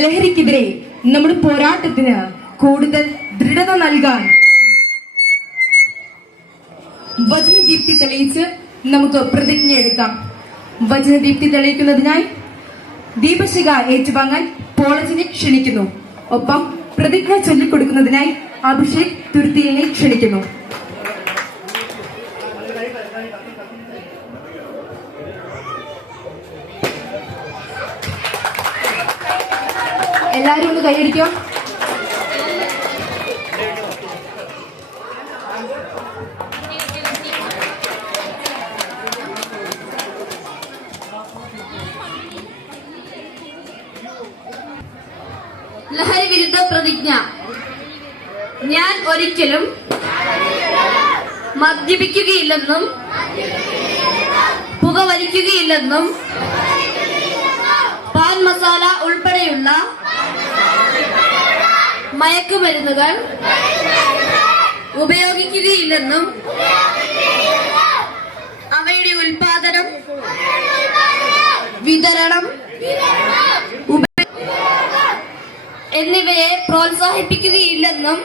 ലഹരിക്കെതിരെ നമ്മുടെ പോരാട്ടത്തിന് കൂടുതൽ ദൃഢത നൽകാൻ വചനദീപ്തി തെളിയിച്ച് നമുക്ക് പ്രതിജ്ഞയെടുക്കാം. വചനദീപ്തി തെളിയിക്കുന്നതിനായി ദീപശിഖ ഏറ്റുവാങ്ങാൻ പോളജിനെ ക്ഷണിക്കുന്നു. ഒപ്പം പ്രതിജ്ഞ ചൊല്ലിക്കൊടുക്കുന്നതിനായി അഭിഷേക് തുരുത്തിയെ ക്ഷണിക്കുന്നു. എല്ലാവരും ഒന്ന് കൈയടിക്കോ. ലഹരി വിരുദ്ധ പ്രതിജ്ഞ. ഞാൻ ഒരിക്കലും മദ്യപിക്കുകയില്ലെന്നും പുകവലിക്കുകയില്ലെന്നും പാൻ മസാല ഉൾപ്പെടെയുള്ള മയക്കുമരുന്നുകൾ ഉപയോഗിക്കുകയില്ലെന്നും അവയുടെ ഉൽപാദനം, വിതരണം എന്നിവയെ പ്രോത്സാഹിപ്പിക്കുകയില്ലെന്നും